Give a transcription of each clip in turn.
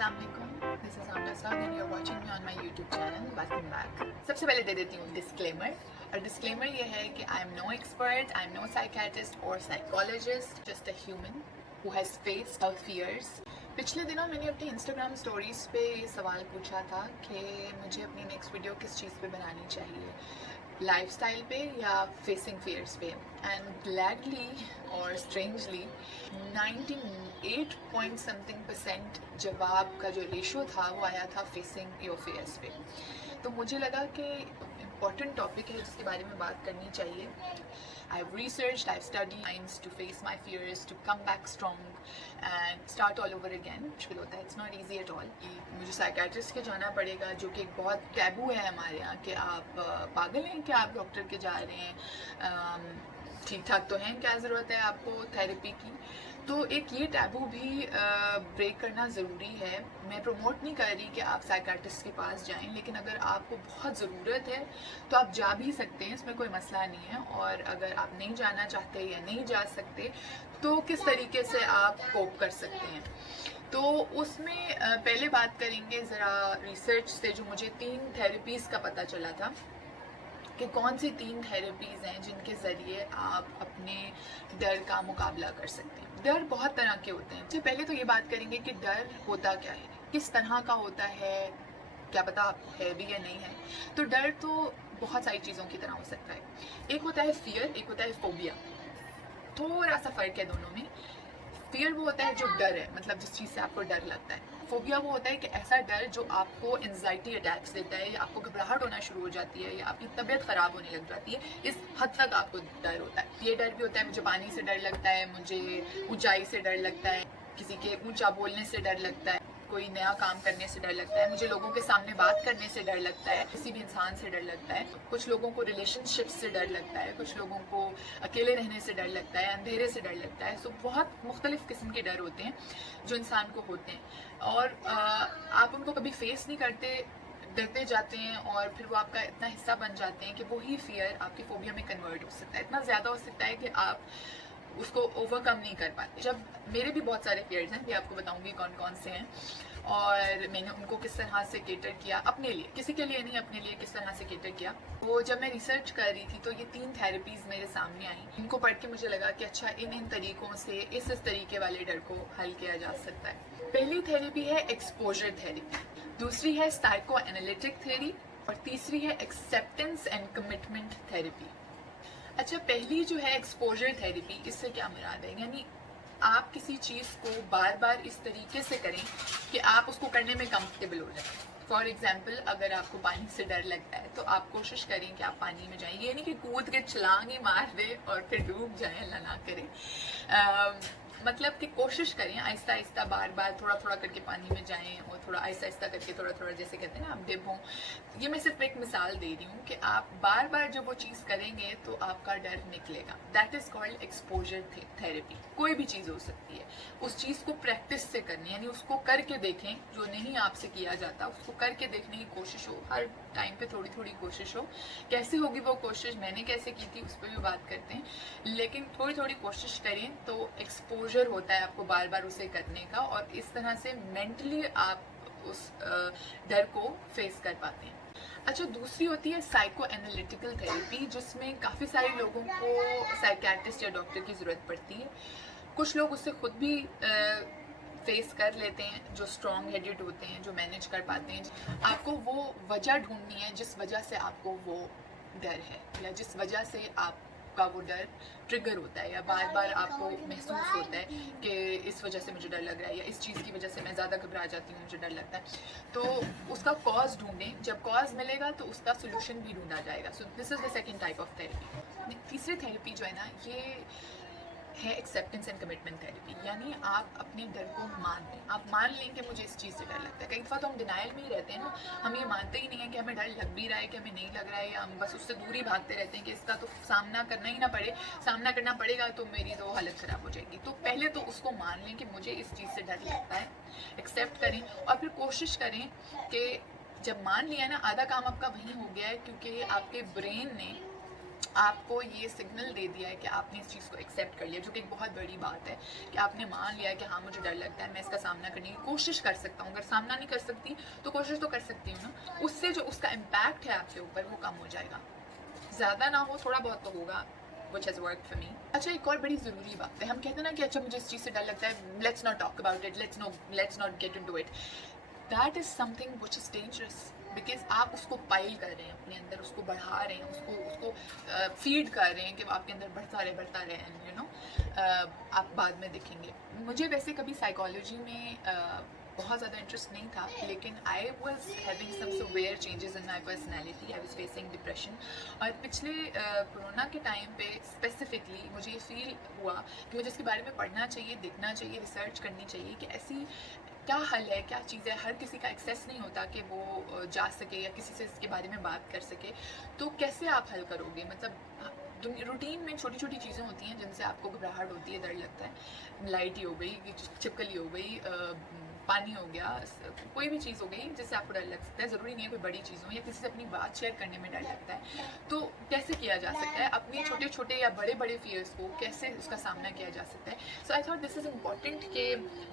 Assalamualaikum, this is Amna Saad and you're watching me on my YouTube channel. Welcome back. सबसे पहले दे देती हूँ disclaimer, और disclaimer ये है कि I am no expert, I am no psychiatrist or psychologist, just a human who has faced her fears. पिछले दिनों मैंने अपनी इंस्टाग्राम स्टोरीज पे ये सवाल पूछा था कि मुझे अपनी नेक्स्ट वीडियो किस चीज़ पे बनानी चाहिए, लाइफस्टाइल पे या फेसिंग फियर्स पे, एंड ग्लैडली और स्ट्रेंजली 98 पॉइंट समथिंग परसेंट जवाब का जो रेशो था वो आया था फेसिंग योर फियर्स पे. तो मुझे लगा कि इम्पॉर्टेंट टॉपिक है जिसके बारे में बात करनी चाहिए. I've researched, I've studied minds to face my fears, to come back strong and start all over again. मुश्किल होता है, it's not easy at all. मुझे साइकेट्रिस्ट के जाना पड़ेगा, जो कि एक बहुत टैबू है हमारे यहाँ कि आप पागल हैं कि आप डॉक्टर के जा रहे हैं, ठीक ठाक तो हैं, क्या ज़रूरत है आपको थेरेपी की. तो एक ये टैबू भी ब्रेक करना ज़रूरी है. मैं प्रमोट नहीं कर रही कि आप साइकेट्रिस्ट के पास जाएं, लेकिन अगर आपको बहुत ज़रूरत है तो आप जा भी सकते हैं, इसमें कोई मसला नहीं है. और अगर आप नहीं जाना चाहते या नहीं जा सकते तो किस तरीके से आप कोप कर सकते हैं. तो उसमें पहले बात करेंगे ज़रा रिसर्च से, जो मुझे 3 थेरेपीज़ का पता चला था कि कौन सी 3 थेरेपीज़ हैं जिनके ज़रिए आप अपने डर का मुकाबला कर सकते हैं. डर बहुत तरह के होते हैं. तो पहले तो ये बात करेंगे कि डर होता क्या है, किस तरह का होता है, क्या पता आप है भी या नहीं है. तो डर तो बहुत सारी चीज़ों की तरह हो सकता है. एक होता है फियर, एक होता है फोबिया. थोड़ा सा फ़र्क है दोनों में. फियर वो होता है जो डर है, मतलब जिस चीज़ से आपको डर लगता है. फोबिया वो होता है कि ऐसा डर जो आपको एंजाइटी अटैक्स देता है, या आपको घबराहट होना शुरू हो जाती है, या आपकी तबीयत ख़राब होने लग जाती है. इस हद तक आपको डर होता है. ये डर भी होता है मुझे पानी से डर लगता है, मुझे ऊंचाई से डर लगता है, किसी के ऊंचा बोलने से डर लगता है, कोई नया काम करने से डर लगता है, मुझे लोगों के सामने बात करने से डर लगता है, किसी भी इंसान से डर लगता है. कुछ लोगों को रिलेशनशिप से डर लगता है, कुछ लोगों को अकेले रहने से डर लगता है, अंधेरे से डर लगता है. सो बहुत मुख्तलिफ किस्म के डर होते हैं जो इंसान को होते हैं, और आप उनको कभी फेस नहीं करते, डरते जाते हैं, और फिर वो आपका इतना हिस्सा बन जाते हैं कि वही फियर आपकी फोबिया में कन्वर्ट हो सकता है. इतना ज़्यादा हो सकता है कि आप उसको ओवरकम नहीं कर पाते. जब मेरे भी बहुत सारे फियर्स हैं, मैं आपको बताऊंगी कौन कौन से हैं, और मैंने उनको किस तरह से केटर किया अपने लिए, किसी के लिए नहीं, अपने लिए किस तरह से केटर किया. वो जब मैं रिसर्च कर रही थी तो ये 3 थेरेपीज़ मेरे सामने आई. इनको पढ़ के मुझे लगा कि अच्छा, इन तरीक़ों से इस तरीके वाले डर को हल किया जा सकता है. पहली थेरेपी है एक्सपोजर थेरेपी, दूसरी है साइको एनालिटिक थेरेपी, और तीसरी है एक्सेप्टेंस एंड कमिटमेंट थेरेपी. अच्छा, पहली जो है एक्सपोजर थेरेपी, इससे क्या मुराद है, यानी आप किसी चीज़ को बार बार इस तरीके से करें कि आप उसको करने में कंफर्टेबल हो जाए. फॉर एग्जाम्पल, अगर आपको पानी से डर लगता है तो आप कोशिश करें कि आप पानी में जाएं. ये नहीं कि कूद के छलांग ही मार दें और फिर डूब जाएं, अल्लाह ना करे. मतलब कि कोशिश करें आहिस्ता आहिस्ता, बार बार थोड़ा थोड़ा करके पानी में जाएं, और थोड़ा आहिस्ता आहिस्ता करके थोड़ा थोड़ा, जैसे कहते हैं ना आप डिप हों. ये मैं सिर्फ एक मिसाल दे रही हूँ कि आप बार बार जब वो चीज़ करेंगे तो आपका डर निकलेगा. That is called exposure therapy. कोई भी चीज़ हो सकती है, उस चीज़ को प्रैक्टिस से करनी, यानी उसको करके देखें. जो नहीं आपसे किया जाता उसको करके देखने की कोशिश हो, हर टाइम पे थोड़ी थोड़ी कोशिश हो. कैसे होगी वो कोशिश, मैंने कैसे की थी उस पर भी बात करते हैं, लेकिन थोड़ी थोड़ी कोशिश करें तो एक्सपोजर होता है आपको बार बार उसे करने का, और इस तरह से मेंटली आप उस डर को फेस कर पाते हैं. अच्छा, दूसरी होती है साइको एनालिटिकल थेरेपी, जिसमें काफ़ी सारे लोगों को साइकेट्रिस्ट या डॉक्टर की ज़रूरत पड़ती है. कुछ लोग उससे खुद भी फेस कर लेते हैं, जो स्ट्रॉन्ग हेडेड होते हैं, जो मैनेज कर पाते हैं. आपको वो वजह ढूंढनी है जिस वजह से आपको वो डर है, या जिस वजह से आपका वो डर ट्रिगर होता है, या बार बार आपको महसूस होता है कि इस वजह से मुझे डर लग रहा है, या इस चीज़ की वजह से मैं ज़्यादा घबरा जाती हूँ, मुझे डर लगता है. तो उसका कॉज ढूंढें. जब कॉज मिलेगा तो उसका सोल्यूशन भी ढूंढा जाएगा. So this is the second type of therapy. तीसरी थेरेपी जो है ना, ये है एक्सेप्टेंस एंड कमिटमेंट थेरेपी. यानी आप अपने डर को मान लें. आप मान लें कि मुझे इस चीज़ से डर लगता है. कई दफ़ा तो हम डिनाइल में ही रहते हैं ना, हम ये मानते ही नहीं है कि हमें डर लग भी रहा है कि हमें नहीं लग रहा है, या हम बस उससे दूर ही भागते रहते हैं कि इसका तो सामना करना ही ना पड़े, सामना करना पड़ेगा तो मेरी तो हालत ख़राब हो जाएगी. तो पहले तो उसको मान लें कि मुझे इस चीज़ से डर लगता है, एक्सेप्ट करें, और फिर कोशिश करें कि जब मान लिया ना, आधा काम आपका वहीं हो गया है, क्योंकि आपके ब्रेन ने आपको ये सिग्नल दे दिया है कि आपने इस चीज़ को एक्सेप्ट कर लिया, जो कि एक बहुत बड़ी बात है कि आपने मान लिया है कि हाँ मुझे डर लगता है, मैं इसका सामना करने की कोशिश कर सकता हूँ। अगर सामना नहीं कर सकती तो कोशिश तो कर सकती हूँ ना। उससे जो उसका इम्पैक्ट है आपके ऊपर वो कम हो जाएगा, ज़्यादा ना हो, थोड़ा बहुत तो होगा, which has worked for me. अच्छा, एक और बड़ी ज़रूरी बात है, हम कहते हैं ना कि अच्छा मुझे इस चीज़ से डर लगता है, let's not talk about it, let's not get into it. That is something which is dangerous because आप उसको पाइल कर रहे हैं अपने अंदर, उसको बढ़ा रहे हैं, उसको फीड कर रहे हैं कि वो आपके अंदर बढ़ता रहे यू नो। आप बाद में देखेंगे। मुझे वैसे कभी साइकोलॉजी में बहुत ज़्यादा इंटरेस्ट नहीं था, लेकिन I was having some severe changes in my personality, I was facing depression. और पिछले कोरोना के टाइम पे स्पेसिफिकली मुझे ये फील हुआ कि मुझे इसके बारे में पढ़ना चाहिए, देखना चाहिए, रिसर्च करनी चाहिए कि ऐसी क्या हल है, क्या चीज़ है। हर किसी का एक्सेस नहीं होता कि वो जा सके या किसी से इसके बारे में बात कर सके, तो कैसे आप हल करोगे? मतलब रूटीन में छोटी छोटी चीज़ें होती हैं जिनसे आपको घबराहट होती है, डर लगता है। लाइट ही हो गई, छिपकली हो गई, पानी हो गया, कोई भी चीज़ हो गई जिससे आपको डर लग सकता है। ज़रूरी नहीं है कोई बड़ी चीज़ हो, या किसी से अपनी बात शेयर करने में डर लगता है। तो कैसे किया जा सकता है अपने छोटे छोटे या बड़े बड़े फियर्स को, कैसे उसका सामना किया जा सकता है? So I thought this is important कि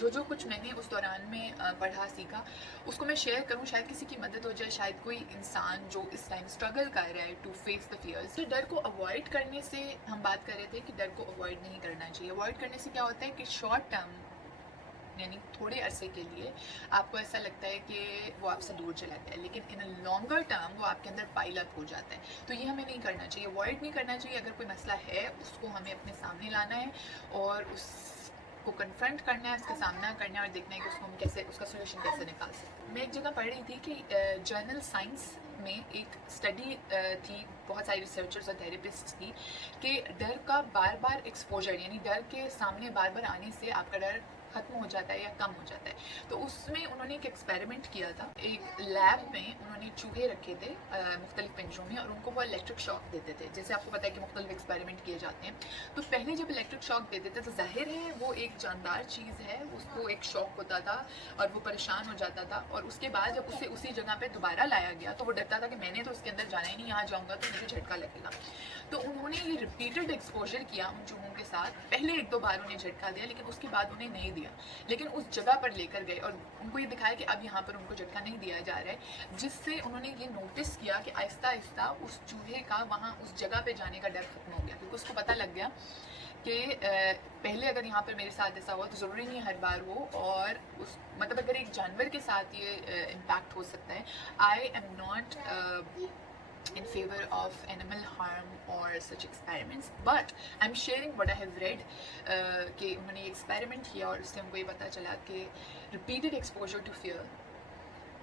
जो कुछ मैंने उस दौरान में पढ़ा सीखा उसको मैं शेयर करूँ, शायद किसी की मदद हो जाए, शायद कोई इंसान जो इस टाइम स्ट्रगल कर रहा है टू फेस द फियर्स। तो डर को अवॉइड करने से हम बात कर रहे थे कि डर को अवॉइड नहीं करना चाहिए। अवॉइड करने से क्या होता है कि शॉर्ट टर्म यानी थोड़े अरसे के लिए आपको ऐसा लगता है कि वो आपसे दूर चला गया है, लेकिन इन अ लॉन्गर टर्म वो आपके अंदर पाइल अप हो जाता है। तो ये हमें नहीं करना चाहिए, अवॉइड नहीं करना चाहिए। अगर कोई मसला है उसको हमें अपने सामने लाना है और उसको कन्फ्रंट करना है, उसका सामना करना है और देखना है कि उसको हम कैसे, उसका सोल्यूशन कैसे निकाल सकते हैं। मैं एक जगह पढ़ रही थी कि जर्नल साइंस में एक स्टडी थी, बहुत सारी रिसर्चर्स और थेरेपिस्ट थी, कि डर का बार बार एक्सपोजर यानी डर के सामने बार बार आने से आपका डर ख़त्म हो जाता है या कम हो जाता है। तो उसमें उन्होंने एक एक्सपेरिमेंट किया था। एक लैब में उन्होंने चूहे रखे थे मुख्तलिफ पिंजरों में, और उनको वो इलेक्ट्रिक शॉक देते थे। जैसे आपको पता है कि मुख्तलिफ एक्सपेरिमेंट किए जाते हैं, तो पहले जब इलेक्ट्रिक शॉक देते थे तो जाहिर है वो एक जानदार चीज़ है, उसको एक शॉक होता था और वो परेशान हो जाता था। और उसके बाद जब उसे उसी जगह पर दोबारा लाया गया तो वो डरता था कि मैंने तो उसके अंदर जाना ही नहीं, यहाँ जाऊँगा तो मुझे झटका लगेगा। तो उन्होंने ये रिपीटेड एक्सपोजर किया उन चूहों के साथ। पहले एक दो बार उन्हें झटका दिया, लेकिन उसके बाद उन्हें नहीं दिया, लेकिन उस जगह पर लेकर गए और उनको ये दिखाया कि अब यहाँ पर उनको झटका नहीं दिया जा रहा है, जिससे उन्होंने ये नोटिस किया कि आहिस्ता आहिस्ता उस चूहे का वहाँ उस जगह पे जाने का डर खत्म हो गया। क्योंकि उसको पता लग गया कि पहले अगर यहाँ पर मेरे साथ ऐसा हुआ तो ज़रूरी नहीं हर बार हो, और उस मतलब अगर एक जानवर के साथ ये इम्पैक्ट हो सकता है। I am not in favor of animal harm or such experiments, but I'm sharing what I have read कि उन्होंने experiment किया और उससे हमको ये पता चला कि repeated exposure to fear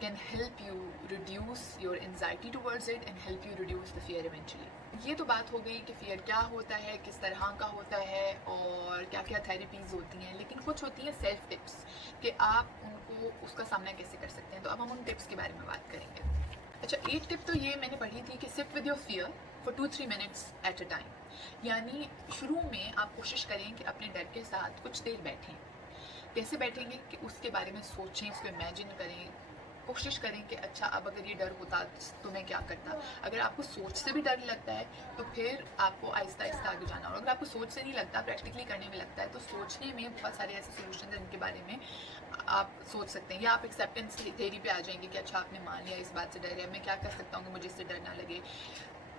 can help you reduce your anxiety towards it and help you reduce the fear eventually. ये तो बात हो गई कि fear क्या होता है, किस तरह का होता है और क्या क्या थेरेपीज़ होती हैं, लेकिन कुछ होती हैं सेल्फ टिप्स कि आप उनको उसका सामना कैसे कर सकते हैं। तो अब हम उन टिप्स के बारे में बात करेंगे। अच्छा, एक टिप तो ये मैंने पढ़ी थी कि sit with your fear for 2-3 minutes at a time. यानी शुरू में आप कोशिश करें कि अपने डर के साथ कुछ देर बैठें। कैसे बैठेंगे कि उसके बारे में सोचें, उसको इमेजिन करें, कोशिश करें कि अच्छा अब अगर ये डर होता तो मैं क्या करता। अगर आपको सोच से भी डर लगता है तो फिर आपको आहिस्ता आहिस्ता आगे जाना होगा। अगर आपको सोच से नहीं लगता, प्रैक्टिकली करने में लगता है, तो सोचने में बहुत सारे ऐसे सोल्यूशन हैं जिनके बारे में आप सोच सकते हैं। या आप एक्सेप्टेंस थेरी पे आ जाएंगे कि अच्छा आपने मान लिया इस बात से डर है, मैं क्या कर सकता हूँ कि मुझे इससे डर ना लगे।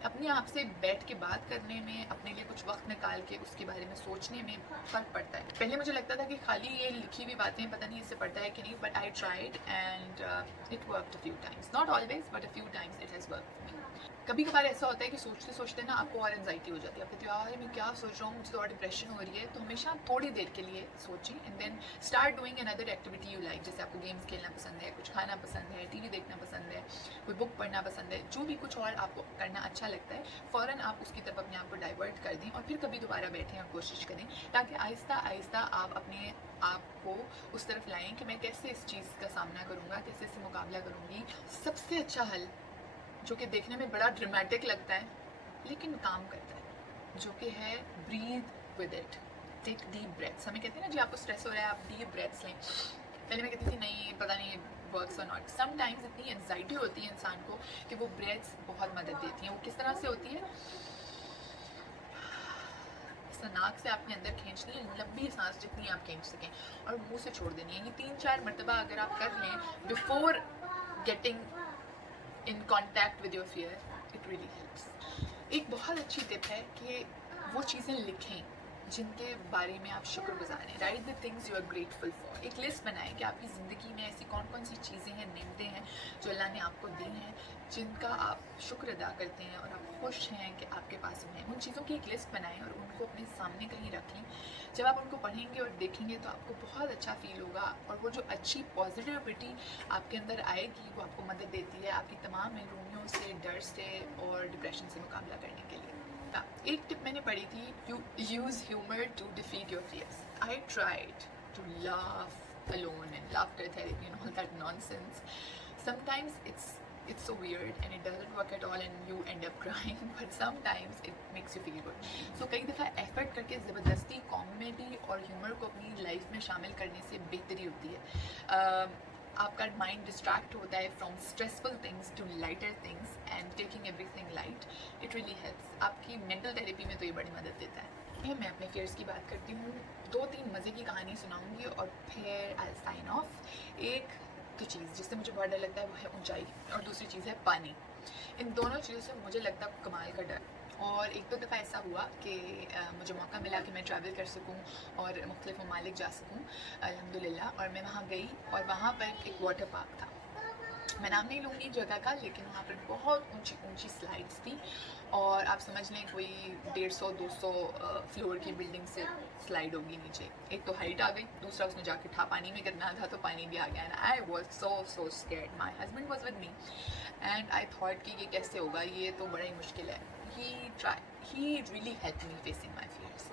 अपने आप से बैठ के बात करने में, अपने लिए कुछ वक्त निकाल के उसके बारे में सोचने में फ़र्क पड़ता है। पहले मुझे लगता था कि खाली ये लिखी हुई बातें पता नहीं इससे पड़ता है कि नहीं, but I tried and it worked a few times, not always but a few times it has worked for me. कभी कभार ऐसा होता है कि सोचते सोचते ना आपको और एंजाइटी हो जाती है, आप कहते हो यार मैं क्या सोच रहा हूँ, मुझे तो और डिप्रेशन हो रही है। तो हमेशा थोड़ी देर के लिए सोचें and then start doing another activity you like. जैसे आपको गेम्स खेलना पसंद है, कुछ खाना पसंद है, टीवी देखना पसंद है, कोई बुक पढ़ना पसंद है, जो भी कुछ और आपको करना अच्छा लगता है, फ़ौरन आप उसकी तरफ अपने आप को डाइवर्ट कर दें और फिर कभी दोबारा बैठें और कोशिश करें, ताकि आहिस्ता आहिस्ता आप अपने आप को उस तरफ लाएं कि मैं कैसे इस चीज़ का सामना करूँगा, कैसे इससे मुकाबला करूँगी। सबसे अच्छा हल, जो कि देखने में बड़ा ड्रामेटिक लगता है लेकिन काम करता है, जो कि है breathe with it, take deep breaths. हमें कहते हैं ना जी आपको स्ट्रेस हो रहा है आप डीप ब्रेथ्स लें। पहले मैं कहती थी नहीं पता नहीं वर्क्स और नॉट। समटाइम्स इतनी एंजाइटी होती है इंसान को कि वो ब्रेथ्स बहुत मदद देती हैं। वो किस तरह से होती है, सा नाक से आपने अंदर खींचनी है, लंबी सांस जितनी आप खींच सकें, और मुंह से छोड़ देनी है। ये 3-4 मरतबा अगर आप कर लें before getting in contact with your fear, it really helps. एक बहुत अच्छी टिप है कि वो चीज़ें लिखें जिनके बारे में आप शुक्रगुजार हैं। Write the things you are grateful for. एक लिस्ट बनाएं कि आपकी ज़िंदगी में ऐसी कौन कौन सी चीज़ें हैं, नेमतें हैं जो अल्लाह ने आपको दी हैं, जिनका आप शुक्र अदा करते हैं और आप खुश हैं कि आपके पास उन्हें। उन चीज़ों की एक लिस्ट बनाएं और उनको अपने सामने कहीं रख लें। जब आप उनको पढ़ेंगे और देखेंगे तो आपको बहुत अच्छा फील होगा, और वो जो अच्छी पॉजिटिविटी आपके अंदर आएगी वो आपको मदद देती है आपकी तमाम महरूमियों से, डर से और डिप्रेशन से मुकाबला करने के लिए। एक टिप मैंने पढ़ी थी, you use humour to defeat your fears. I tried to laugh alone and laughter therapy and all that nonsense. Sometimes it's so weird and it doesn't work at all and you end up crying, but sometimes it makes you feel good. So कई दफ़ा effort करके ज़बरदस्ती comedy और humour को अपनी life में शामिल करने से बेहतरी होती है। आपका माइंड डिस्ट्रैक्ट होता है from stressful things to lighter things and taking everything light. It really helps. आपकी मेंटल थेरेपी में तो ये बड़ी मदद देता है। मैं अपने फियर्स की बात करती हूँ, 2-3 मज़े की कहानी सुनाऊंगी और फिर आई साइन ऑफ। एक तो चीज़ जिससे मुझे बहुत डर लगता है वो है ऊंचाई, और दूसरी चीज़ है पानी। इन दोनों चीज़ों से मुझे लगता है कमाल का डर। और एक दो दफ़ा ऐसा हुआ कि मुझे मौका मिला कि मैं ट्रैवल कर सकूं और मुख्तलिफ ममालिक जा सकूं, अल्हम्दुलिल्लाह। और मैं वहाँ गई और वहाँ पर एक वाटर पार्क था। मैं नाम नहीं लूँगी जगह का, लेकिन वहाँ पर बहुत ऊंची ऊंची स्लाइड्स थी, और आप समझ लें कोई 150-200 फ्लोर की बिल्डिंग से स्लाइड होगी नीचे। एक तो हाइट आ गई, दूसरा उसमें जाके था पानी में गिरना था तो पानी भी आ गया। And I was so scared. My husband was with me and I thought कि ये कैसे होगा, ये तो बड़ा ही मुश्किल है। He really help me facing my fears.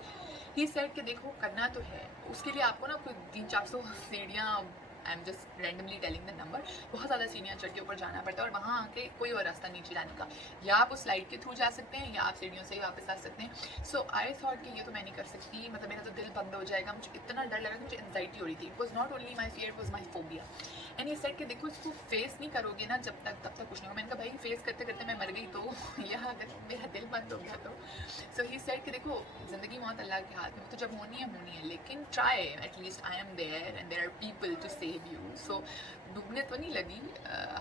He said कि देखो करना तो है, उसके लिए आपको ना कोई 300-400 सीढ़ियाँ, I am just randomly telling the number, बहुत ज़्यादा सीढ़ियाँ चढ़ के ऊपर जाना पड़ता है, और वहाँ आके कोई और रास्ता नीचे जाने का। या आप उस स्लाइड के थ्रू जा सकते हैं या आप सीढ़ियों से ही वापस आ सकते हैं। सो आई थॉट कि ये तो मैं नहीं कर सकती, मतलब मेरा तो दिल बंद हो जाएगा। मुझे इतना डर लगा कि मुझे एंजाइटी हो रही थी। It was not only my fear, it was my phobia. And ये सेट कि देखो इसको फेस नहीं करोगे ना जब तक, तब तक कुछ नहीं होगा। मैंने कहा भाई फेस करते करते मैं मर गई तो, या अगर मेरा दिल बंद हो गया तो। सो ही सेट कि देखो ज़िंदगी मौत अल्लाह के हाथ में, तो जब होनी है, लेकिन try, at least I am there and there are people to save you. So डूबने तो नहीं लगी।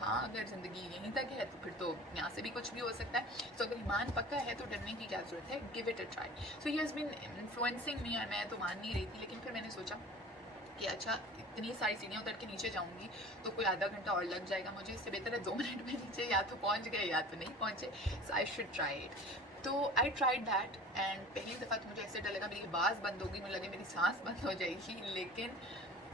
हाँ, अगर ज़िंदगी यहीं तक है तो फिर तो यहाँ से भी कुछ भी हो सकता है। सो अगर ईमान पक्का है तो डरने की क्या ज़रूरत है, give it a try. So he has been influencing me, और मैं तो मान नहीं रही थी, लेकिन फिर मैंने सोचा कि अच्छा इतनी सारी सीढ़ियाँ उतर के नीचे जाऊँगी तो कोई आधा घंटा और लग जाएगा मुझे, इससे बेहतर है 2 मिनट में नीचे या तो पहुँच गए या तो नहीं पहुँचे। सो आई शुड ट्राई इट। तो आई ट्राइड दैट, एंड पहली दफ़ा तो मुझे ऐसे डर लगा मेरी आवाज़ बंद होगी, मुझे लगे मेरी सांस बंद हो जाएगी। लेकिन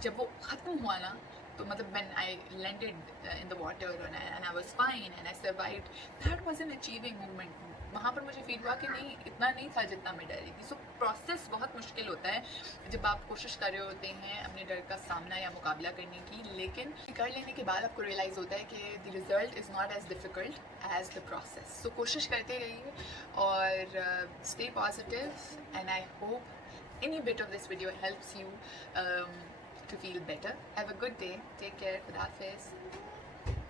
जब वो ख़त्म हुआ ना, तो मतलब when I landed in the water and I was fine and I survived, that was an achieving moment. वहाँ पर मुझे फील हुआ कि नहीं, इतना नहीं था जितना मैं डर रही थी। सो प्रोसेस बहुत मुश्किल होता है जब आप कोशिश कर रहे होते हैं अपने डर का सामना या मुकाबला करने की, लेकिन कर लेने के बाद आपको रियलाइज़ होता है कि the result is not as difficult as the process. So कोशिश करते रहिए और stay positive, and I hope any bit of this video helps you to feel better. Have a good day. Take care. Khuda Hafiz.